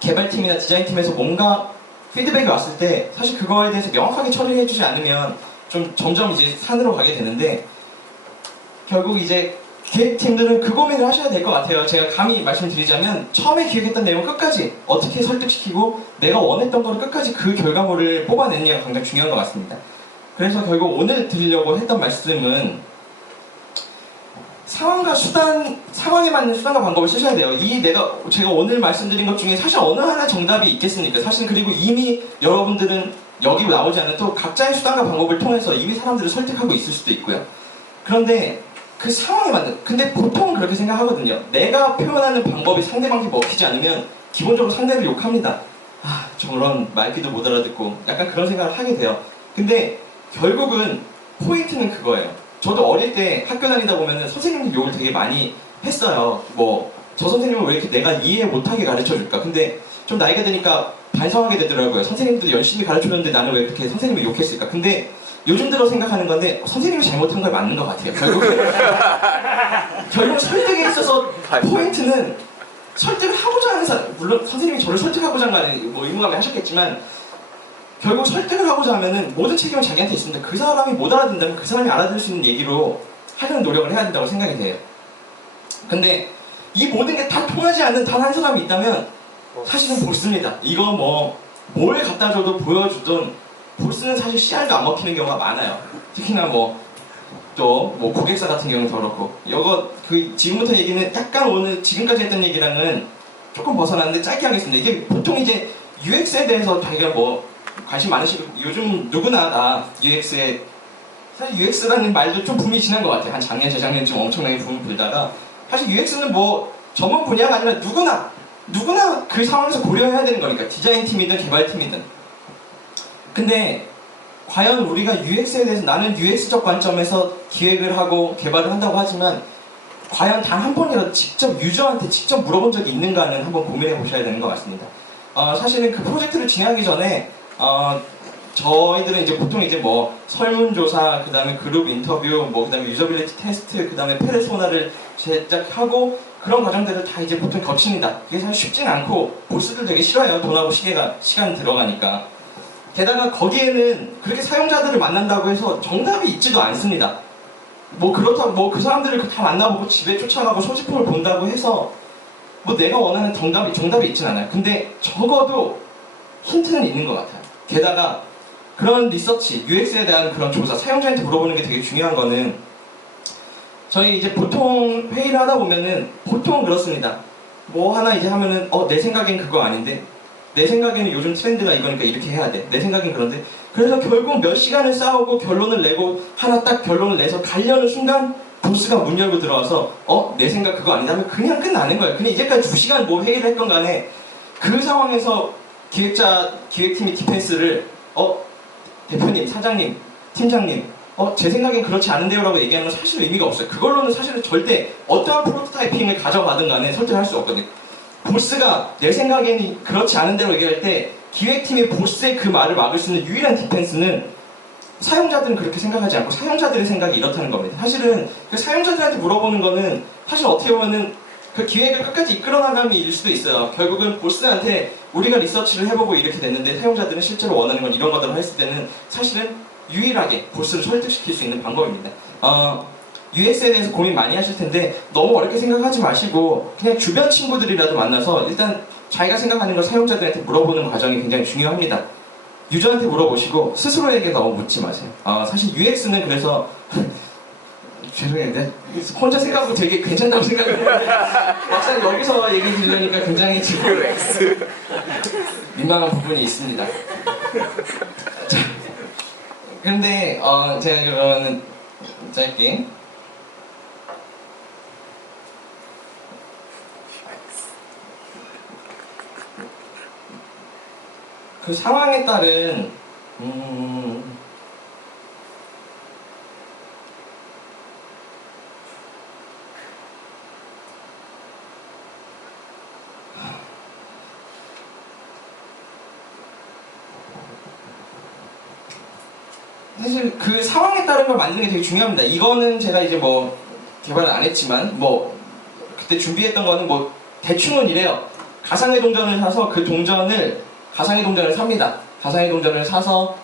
개발팀이나 디자인팀에서 뭔가 피드백이 왔을 때 사실 그거에 대해서 명확하게 처리를 해주지 않으면 좀 점점 이제 산으로 가게 되는데, 결국 이제 기획팀들은 그 고민을 하셔야 될 것 같아요. 제가 감히 말씀드리자면 처음에 기획했던 내용 끝까지 어떻게 설득시키고 내가 원했던 거를 끝까지 그 결과물을 뽑아내느냐가 굉장히 중요한 것 같습니다. 그래서 결국 오늘 드리려고 했던 말씀은 상황과 수단, 상황에 맞는 수단과 방법을 쓰셔야 돼요. 제가 오늘 말씀드린 것 중에 사실 어느 하나 정답이 있겠습니까? 사실 그리고 이미 여러분들은 여기 나오지 않은 또 각자의 수단과 방법을 통해서 이미 사람들을 설득하고 있을 수도 있고요. 그런데 그 상황에 맞는, 근데 보통 그렇게 생각하거든요. 내가 표현하는 방법이 상대방한테 먹히지 않으면 기본적으로 상대를 욕합니다. 아, 저런 말귀도 못 알아듣고 약간 그런 생각을 하게 돼요. 근데 결국은 포인트는 그거예요. 저도 어릴 때 학교 다니다 보면 선생님들 욕을 되게 많이 했어요. 저 선생님은 왜 이렇게 내가 이해 못하게 가르쳐줄까? 근데 좀 나이가 드니까 반성하게 되더라고요. 선생님도 열심히 가르쳐줬는데 나는 왜 그렇게 선생님을 욕했을까? 근데 요즘 들어 생각하는 건데 선생님이 잘못한 걸 맞는 것 같아요. 결국 설득에 있어서 포인트는 설득을 하고자 하는 사람, 물론 선생님이 저를 설득하고자 하는 의무감에 하셨겠지만 결국 설득을 하고자 하면은 모든 책임은 자기한테 있습니다. 그 사람이 못 알아듣는다면 그 사람이 알아들을 수 있는 얘기로 하려는 노력을 해야 된다고 생각이 돼요. 근데 이 모든 게 다 통하지 않는 단 한 사람이 있다면 사실은 보스입니다. 이거 뭘 갖다 줘도 보여주든 보스는 사실 씨알도 안 먹히는 경우가 많아요. 특히나 고객사 같은 경우는 더 그렇고. 지금부터 얘기는 약간 오늘 지금까지 했던 얘기랑은 조금 벗어났는데 짧게 하겠습니다. 이게 보통 이제 UX에 대해서 자기가 관심 많으시고 요즘 누구나 다 UX에 사실 UX라는 말도 좀 붐이 지난 것 같아요. 한 작년, 재작년쯤 엄청나게 붐을 불다가 사실 UX는 전문 분야가 아니라 누구나 그 상황에서 고려해야 되는 거니까 디자인팀이든 개발팀이든. 근데 과연 우리가 UX에 대해서 나는 UX적 관점에서 기획을 하고 개발을 한다고 하지만 과연 단 한 번이라도 직접 유저한테 직접 물어본 적이 있는가는 한번 고민해 보셔야 되는 것 같습니다. 사실은 그 프로젝트를 진행하기 전에 저희들은 이제 보통 설문조사, 그 다음에 그룹 인터뷰, 그 다음에 유저빌리티 테스트, 그 다음에 페르소나를 제작하고 그런 과정들을 다 이제 보통 거칩니다. 이게 사실 쉽진 않고 보스들 되게 싫어요. 돈하고 시간 들어가니까. 게다가 거기에는 그렇게 사용자들을 만난다고 해서 정답이 있지도 않습니다. 그렇다고 그 사람들을 다 만나보고 집에 쫓아가고 소지품을 본다고 해서 내가 원하는 정답이 있진 않아요. 근데 적어도 힌트는 있는 것 같아요. 게다가 그런 리서치, UX에 대한 그런 조사, 사용자한테 물어보는 게 되게 중요한 거는 저희 이제 보통 회의를 하다 보면은 보통 그렇습니다. 하나 이제 하면은 내 생각엔 그거 아닌데 내 생각에는 요즘 트렌드가 이거니까 이렇게 해야 돼. 내 생각엔 그런데. 그래서 결국 몇 시간을 싸우고 결론을 내고 하나 딱 결론을 내서 가려는 순간 보스가 문 열고 들어와서 내 생각 그거 아니다 하면 그냥 끝나는 거예요. 근데 이제까지 2시간 회의를 했건 간에 그 상황에서 기획팀이 디펜스를 대표님, 사장님, 팀장님 제 생각엔 그렇지 않은데요 라고 얘기하는 건 사실 의미가 없어요. 그걸로는 사실은 절대 어떠한 프로토타이핑을 가져가든 간에 설득할 수 없거든요. 보스가 내 생각엔 그렇지 않은 대로 얘기할 때 기획팀이 보스의 그 말을 막을 수 있는 유일한 디펜스는 사용자들은 그렇게 생각하지 않고 사용자들의 생각이 이렇다는 겁니다. 사실은 그 사용자들한테 물어보는 거는 사실 어떻게 보면은 그 기획을 끝까지 이끌어 나감이 일 수도 있어요. 결국은 보스한테 우리가 리서치를 해보고 이렇게 됐는데 사용자들은 실제로 원하는 건 이런 거다라고 했을 때는 사실은 유일하게 보스를 설득시킬 수 있는 방법입니다. UX에 대해서 고민 많이 하실 텐데 너무 어렵게 생각하지 마시고 그냥 주변 친구들이라도 만나서 일단 자기가 생각하는 걸 사용자들한테 물어보는 과정이 굉장히 중요합니다. 유저한테 물어보시고 스스로에게 너무 묻지 마세요. 사실 UX는 그래서 죄송해요. 혼자 생각하고 되게 괜찮다고 생각했는데 막상 여기서 얘기 들으니까 굉장히 지금 민망한 부분이 있습니다. 자, 그런데 제가 그러면 짧게 그 상황에 따른 사실 그 상황에 따른 걸 만드는 게 되게 중요합니다. 이거는 제가 이제 개발을 안 했지만 그때 준비했던 거는 대충은 이래요. 가상의 동전을 사서 그 동전을 가상의 동전을 삽니다. 가상의 동전을 사서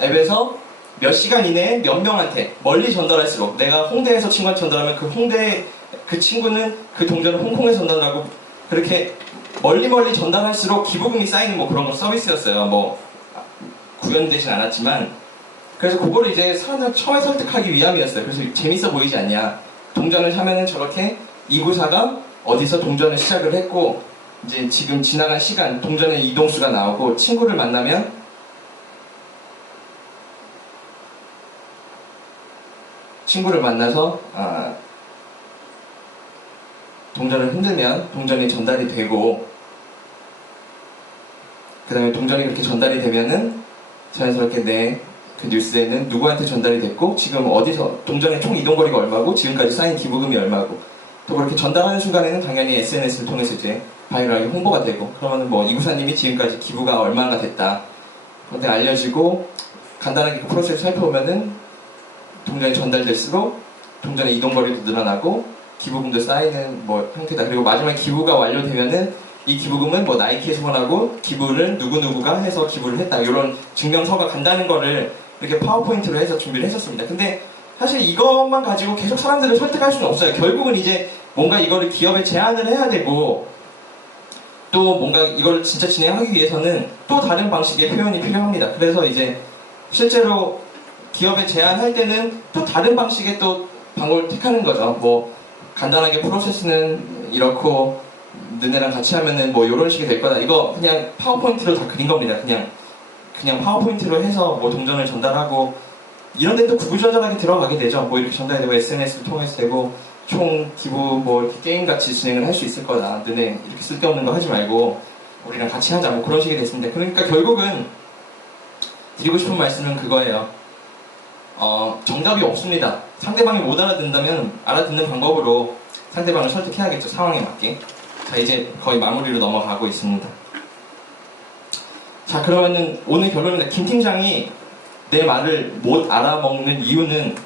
앱에서 몇 시간 이내에 몇 명한테 멀리 전달할수록 내가 홍대에서 친구한테 전달하면 그 홍대 그 친구는 그 동전을 홍콩에서 전달하고 그렇게 멀리 전달할수록 기부금이 쌓이는 뭐 그런 거 서비스였어요. 뭐 구현되진 않았지만 그래서 그거를 이제 사람들 처음에 설득하기 위함이었어요. 그래서 재밌어 보이지 않냐. 동전을 사면은 저렇게 이구사가 어디서 동전을 시작을 했고 이제 지금 지나간 시간 동전의 이동수가 나오고 친구를 만나면 친구를 만나서 동전을 흔들면 동전이 전달이 되고 그 다음에 동전이 그렇게 전달이 되면은 자연스럽게 내 그 뉴스에는 누구한테 전달이 됐고 지금 어디서 동전의 총 이동거리가 얼마고 지금까지 쌓인 기부금이 얼마고 또 그렇게 전달하는 순간에는 당연히 SNS를 통해서 이제 바이럴하게 홍보가 되고 그러면 뭐 이구사님이 지금까지 기부가 얼마나 됐다 그런데 알려지고 간단하게 그 프로세스를 살펴보면은 동전이 전달될수록 동전의 이동거리도 늘어나고 기부금도 쌓이는 뭐 형태다. 그리고 마지막에 기부가 완료되면은 이 기부금은 뭐 나이키에 후원하고 기부를 누구누구가 해서 기부를 했다. 이런 증명서가 간다는 거를 이렇게 파워포인트로 해서 준비를 했었습니다. 근데 사실 이것만 가지고 계속 사람들을 설득할 수는 없어요. 결국은 이제 뭔가 이거를 기업에 제안을 해야 되고 또 뭔가 이걸 진짜 진행하기 위해서는 또 다른 방식의 표현이 필요합니다. 그래서 이제 실제로 기업에 제안할 때는 또 다른 방식의 또 방법을 택하는 거죠. 뭐 간단하게 프로세스는 이렇고 너네랑 같이 하면은 뭐 이런 식이 될 거다. 이거 그냥 파워포인트로 다 그린 겁니다. 그냥 파워포인트로 해서 뭐 동전을 전달하고 이런 데도 구구절절하게 들어가게 되죠. 뭐 이렇게 전달이 되고 SNS를 통해서 되고 총 기부 뭐 이렇게 게임같이 진행을 할 수 있을 거다. 너네 이렇게 쓸데없는 거 하지 말고 우리랑 같이 하자. 뭐 그런 식이 됐습니다. 그러니까 결국은 드리고 싶은 말씀은 그거예요. 정답이 없습니다. 상대방이 못 알아듣는다면 알아듣는 방법으로 상대방을 설득해야겠죠. 상황에 맞게. 자, 이제 거의 마무리로 넘어가고 있습니다. 자, 그러면은 오늘 결론입니다. 김 팀장이 내 말을 못 알아먹는 이유는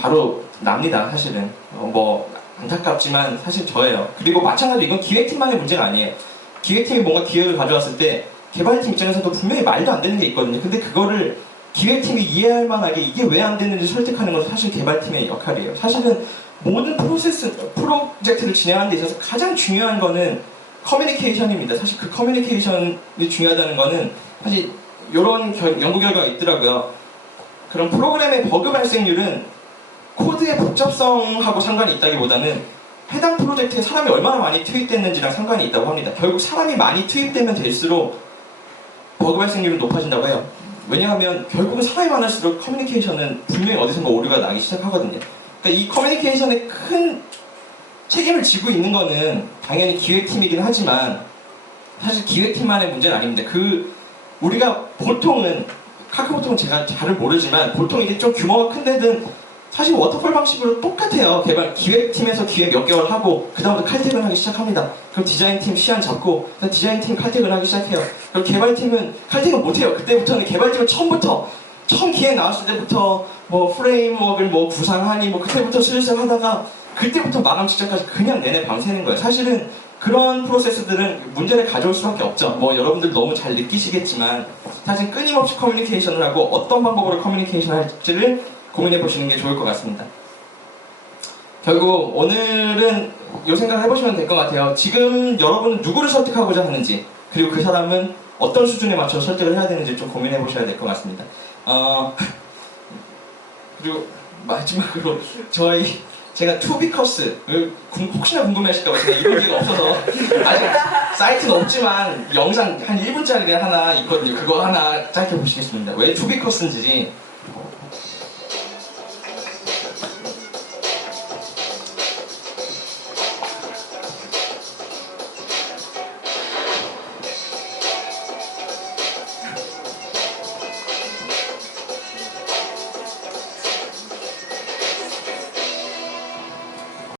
바로 납니다. 사실은 뭐 안타깝지만 사실 저예요. 그리고 마찬가지로 이건 기획팀만의 문제가 아니에요. 기획팀이 뭔가 기획을 가져왔을 때 개발팀 입장에서도 분명히 말도 안 되는 게 있거든요. 근데 그거를 기획팀이 이해할 만하게 이게 왜 안 되는지 설득하는 건 사실 개발팀의 역할이에요. 사실은 모든 프로젝트를 진행하는 데 있어서 가장 중요한 거는 커뮤니케이션입니다. 사실 그 커뮤니케이션이 중요하다는 거는 사실 이런 연구 결과가 있더라고요. 그런 프로그램의 버그 발생률은 코드의 복잡성하고 상관이 있다기보다는 해당 프로젝트에 사람이 얼마나 많이 투입됐는지랑 상관이 있다고 합니다. 결국 사람이 많이 투입되면 될수록 버그 발생률은 높아진다고 해요. 왜냐하면 결국은 사람이 많을수록 커뮤니케이션은 분명히 어디선가 오류가 나기 시작하거든요. 그러니까 이 커뮤니케이션에 큰 책임을 지고 있는 거는 당연히 기획팀이긴 하지만 사실 기획팀만의 문제는 아닙니다. 우리가 보통은 카카오톡은 제가 잘을 모르지만 보통 이게 좀 규모가 큰 데는 사실 워터폴 방식으로 똑같아요. 기획팀에서 기획 몇 개월 하고 그 다음부터 칼퇴근하기 시작합니다. 그럼 디자인팀 시간 잡고 디자인팀 칼퇴근하기 시작해요. 그럼 개발팀은 칼퇴근 못해요. 그때부터는 개발팀은 처음 기획 나왔을 때부터 뭐 프레임워크를 뭐 구상하니 뭐 그때부터 슬슬 하다가 그때부터 마감 직전까지 그냥 내내 밤새는 거예요. 사실은 그런 프로세스들은 문제를 가져올 수밖에 없죠. 뭐 여러분들 너무 잘 느끼시겠지만 사실 끊임없이 커뮤니케이션을 하고 어떤 방법으로 커뮤니케이션 할지를 고민해 보시는 게 좋을 것 같습니다. 결국 오늘은 이 생각을 해보시면 될 것 같아요. 지금 여러분은 누구를 설득하고자 하는지 그리고 그 사람은 어떤 수준에 맞춰 설득을 해야 되는지 좀 고민해 보셔야 될 것 같습니다. 그리고 마지막으로 제가 투비커스 혹시나 궁금해하실까봐 제가 이런 기회가 없어서 아직 사이트는 없지만 영상 한 1분짜리 하나 있거든요. 그거 하나 짧게 보시겠습니다. 왜 투비커스인지